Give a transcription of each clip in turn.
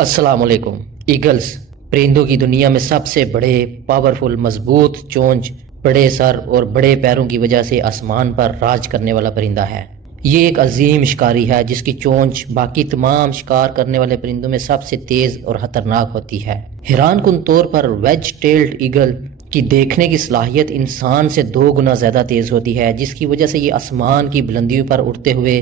अस्सलाम वालेकुम। ईगल्स परिंदों की दुनिया में सबसे बड़े, पावरफुल, मजबूत चोंच, बड़े सर और बड़े पैरों की वजह से आसमान पर राज करने वाला परिंदा है। ये एक अजीम शिकारी है जिसकी चोंच बाकी तमाम शिकार करने वाले परिंदों में सबसे तेज और खतरनाक होती है। हैरानकुन तौर पर वेज टेल्ड ईगल की देखने की सलाहियत इंसान से 2 गुना ज्यादा तेज होती है, जिसकी वजह से ये आसमान की बुलंदियों पर उड़ते हुए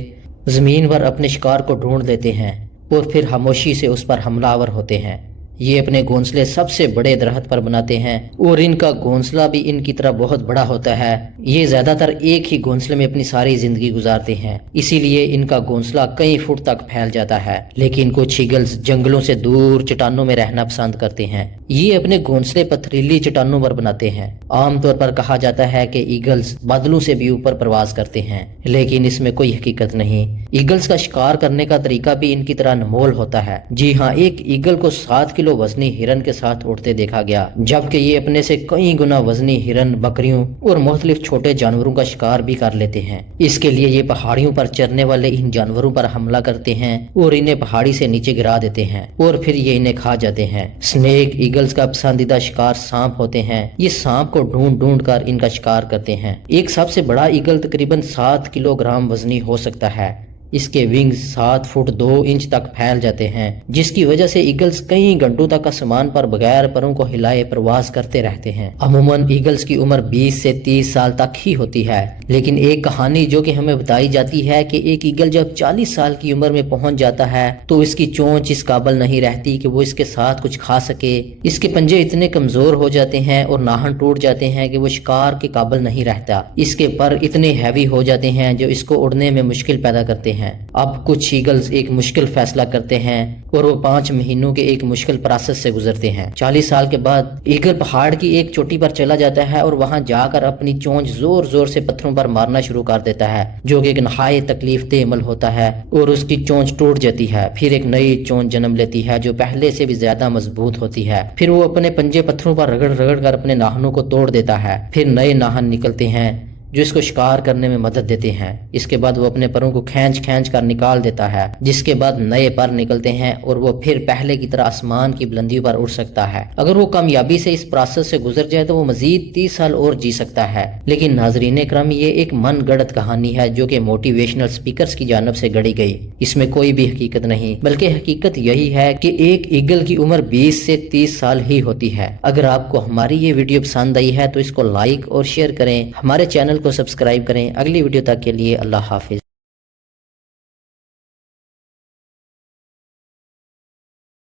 जमीन पर अपने शिकार को ढूंढ लेते हैं और फिर खामोशी से उस पर हमलावर होते हैं। ये अपने घोंसले सबसे बड़े दरख्त पर बनाते हैं और इनका घोंसला भी इनकी तरह बहुत बड़ा होता है। ये ज्यादातर एक ही घोंसले में अपनी सारी जिंदगी गुजारते हैं, इसीलिए इनका घोंसला कई फुट तक फैल जाता है। लेकिन कुछ ईगल्स जंगलों से दूर चट्टानों में रहना पसंद करते हैं। ये अपने घोंसले पथरीली चट्टानों पर बनाते हैं। आमतौर पर कहा जाता है कि ईगल्स बादलों से भी ऊपर प्रवास करते हैं, लेकिन इसमें कोई हकीकत नहीं। ईगल्स का शिकार करने का तरीका भी इनकी तरह अनमोल होता है। जी हाँ, एक ईगल को 7 किलो वजनी हिरन के साथ उड़ते देखा गया, जबकि ये अपने से कई गुना वजनी हिरन, बकरियों और मुख्तलिफ छोटे जानवरों का शिकार भी कर लेते हैं। इसके लिए ये पहाड़ियों पर चरने वाले इन जानवरों पर हमला करते हैं और इन्हें पहाड़ी से नीचे गिरा देते हैं और फिर ये इन्हें खा जाते हैं। स्नेक ईगल्स का पसंदीदा शिकार सांप होते हैं। ये सांप को ढूंढ ढूंढ कर इनका शिकार करते हैं। एक सबसे बड़ा ईगल तकरीबन 7 किलोग्राम वजनी हो सकता है। इसके विंग्स 7 फुट 2 इंच तक फैल जाते हैं, जिसकी वजह से ईगल्स कई घंटों तक आसमान पर बगैर परों को हिलाए प्रवास करते रहते हैं। अमूमन ईगल्स की उम्र 20 से 30 साल तक ही होती है, लेकिन एक कहानी जो कि हमें बताई जाती है कि एक ईगल जब 40 साल की उम्र में पहुंच जाता है तो इसकी चोंच इस काबिल नहीं रहती कि वो इसके साथ कुछ खा सके। इसके पंजे इतने कमजोर हो जाते हैं और नाहन टूट जाते हैं कि वो शिकार के काबिल नहीं रहता। इसके पर इतने हैवी हो जाते हैं जो इसको उड़ने में मुश्किल पैदा करते हैं। अब कुछ ईगल्स एक मुश्किल फैसला करते हैं और वो 5 महीनों के एक मुश्किल प्रोसेस से गुजरते हैं। 40 साल के बाद ईगल पहाड़ की एक चोटी पर चला जाता है और वहां जाकर अपनी चोंच जोर जोर से पत्थरों पर मारना शुरू कर देता है, जो कि एक नहायत तकलीफ दे अमल होता है और उसकी चोंच टूट जाती है। फिर एक नई चोंच जन्म लेती है जो पहले से भी ज्यादा मजबूत होती है। फिर वो अपने पंजे पत्थरों पर रगड़ रगड़ कर अपने नाखूनों को तोड़ देता है। फिर नए नाखून निकलते हैं जो इसको शिकार करने में मदद देते हैं। इसके बाद वो अपने परों को खींच खींच कर निकाल देता है, जिसके बाद नए पर निकलते हैं और वो फिर पहले की तरह आसमान की बुलंदियों पर उड़ सकता है। अगर वो कामयाबी से इस प्रोसेस से गुजर जाए तो वो मजीद 30 साल और जी सकता है। लेकिन नाजरीन करम, ये एक मन गढ़ंत कहानी है जो कि मोटिवेशनल स्पीकर्स की जानब से गढ़ी गई। इसमें कोई भी हकीकत नहीं, बल्कि हकीकत यही है कि एक ईगल की उम्र 20 से 30 साल ही होती है। अगर आपको हमारी ये वीडियो पसंद आई है तो इसको लाइक और शेयर करें, हमारे चैनल को सब्सक्राइब करें। अगली वीडियो तक के लिए अल्लाह हाफिज।